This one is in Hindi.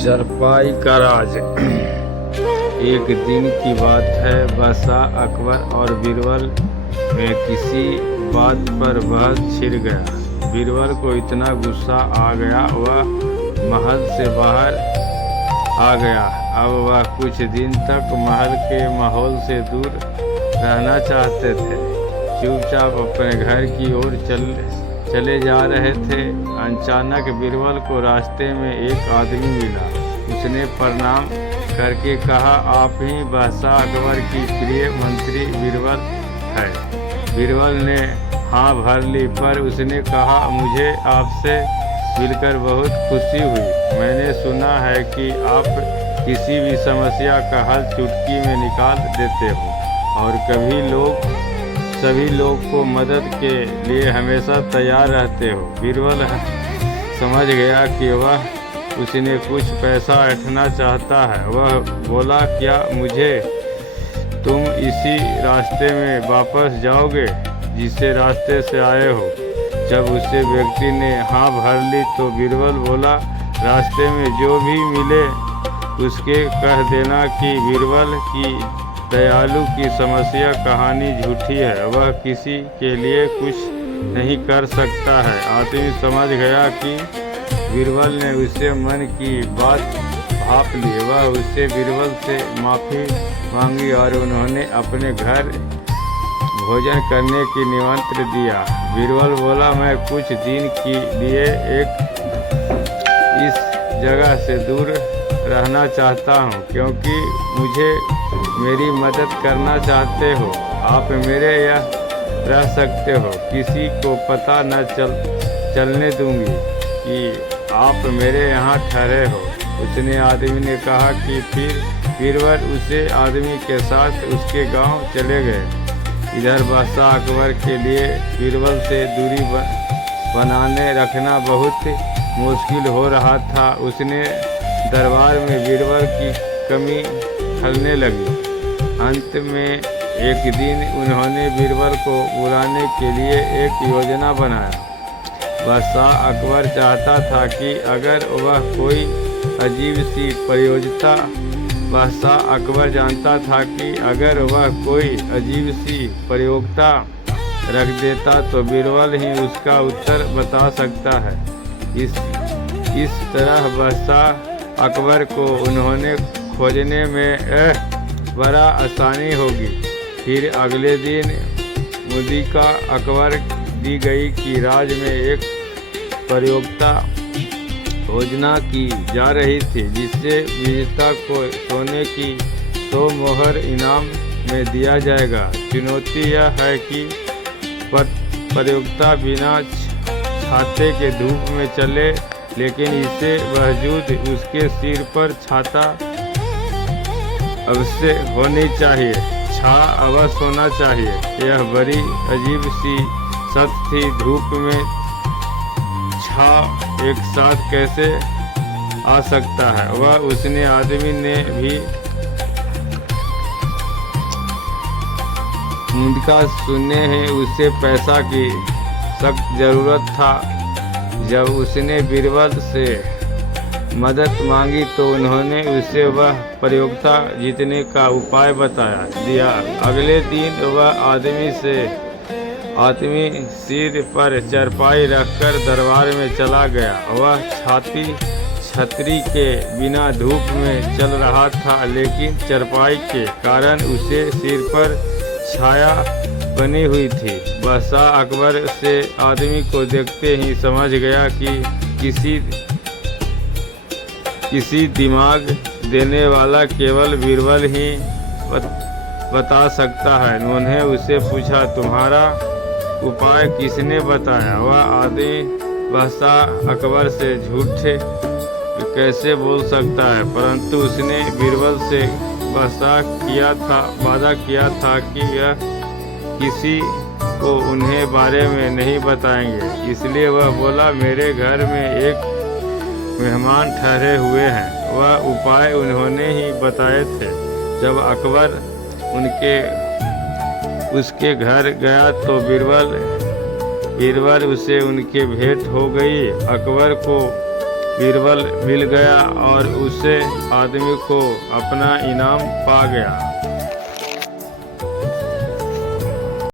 चारपाई का राज। एक दिन की बात है, बादशाह अकबर और बीरबल में किसी बात पर बहस छिड़ गया। बीरबल को इतना गुस्सा आ गया, वह महल से बाहर आ गया। अब वह कुछ दिन तक महल के माहौल से दूर रहना चाहते थे। चुपचाप अपने घर की ओर चले जा रहे थे। अचानक बीरबल को रास्ते में एक आदमी मिला। उसने प्रणाम करके कहा, आप ही बादशाह अकबर की प्रिय मंत्री बीरबल है। बीरबल ने हाँ भर ली, पर उसने कहा, मुझे आपसे मिलकर बहुत खुशी हुई। मैंने सुना है कि आप किसी भी समस्या का हल चुटकी में निकाल देते हो और सभी लोग को मदद के लिए हमेशा तैयार रहते हो। बीरबल समझ गया कि वह उसने कुछ पैसा ऐंठना चाहता है। वह बोला, क्या तुम इसी रास्ते में वापस जाओगे जिससे रास्ते से आए हो? जब उसे व्यक्ति ने हाँ भर ली तो बीरबल बोला, रास्ते में जो भी मिले उसके कह देना कि बीरबल की दयालु की समस्या कहानी झूठी है, वह किसी के लिए कुछ नहीं कर सकता है। आदमी समझ गया कि बीरबल ने उससे मन की बात भाप ली। वह उससे बीरबल से माफ़ी मांगी और उन्होंने अपने घर भोजन करने की निमंत्रण दिया। बीरबल बोला, मैं कुछ दिन के लिए इस जगह से दूर रहना चाहता हूँ, क्योंकि मुझे मेरी मदद करना चाहते हो। आप मेरे यहाँ रह सकते हो, किसी को पता न चलने दूंगी कि आप मेरे यहाँ ठहरे हो। उसने आदमी ने कहा कि फिर बीरबल उसे आदमी के साथ उसके गांव चले गए। इधर बादशाह अकबर के लिए बीरबल से दूरी बनाने रखना बहुत मुश्किल हो रहा था। उसने दरबार में बीरबल की कमी खलने लगी। अंत में एक दिन उन्होंने बीरबल को बुलाने के लिए एक योजना बनाया। बादशाह अकबर चाहता था कि अगर वह कोई अजीब सी प्रयोजता बादशाह अकबर जानता था कि अगर वह कोई अजीब सी प्रयोगता रख देता तो बीरबल ही उसका उत्तर बता सकता है। इस तरह बादशाह अकबर को उन्होंने खोजने में बड़ा आसानी होगी। फिर अगले दिन मुदिका अकबर दी गई कि राज में एक प्रयोगता योजना की जा रही थी, जिससे विजेता को सोने की 100 मोहर इनाम में दिया जाएगा। चुनौती यह है कि प्रयोगता बिना छाते के धूप में चले, लेकिन इससे बावजूद उसके सिर पर छाता अवश्य होनी चाहिए, छा अवश्य होना चाहिए। यह बड़ी अजीब सी सच थी। धूप में छा एक साथ कैसे आ सकता है? वह उसने आदमी ने भी उनका सुने हैं। उसे पैसा की सख्त ज़रूरत था। जब उसने बीरबल से मदद मांगी तो उन्होंने उसे वह प्रयोगता जीतने का उपाय दिया। अगले दिन वह आदमी सिर पर चारपाई रखकर दरबार में चला गया। वह छतरी के बिना धूप में चल रहा था, लेकिन चारपाई के कारण उसे सिर पर छाया बनी हुई थी। बादशाह अकबर से आदमी को देखते ही समझ गया कि किसी दिमाग देने वाला केवल बीरबल ही बता सकता है। उन्होंने उससे पूछा, तुम्हारा उपाय किसने बताया? वह आदमी बादशाह अकबर से झूठे कैसे बोल सकता है, परंतु उसने बीरबल से वादा किया था कि यह किसी को उन्हें बारे में नहीं बताएंगे। इसलिए वह बोला, मेरे घर में एक मेहमान ठहरे हुए हैं। वह उपाय उन्होंने ही बताए थे। जब अकबर उसके घर गया तो बीरबल उसे उनके भेंट हो गई। अकबर को बीरबल मिल गया और उसे आदमी को अपना इनाम पा गया।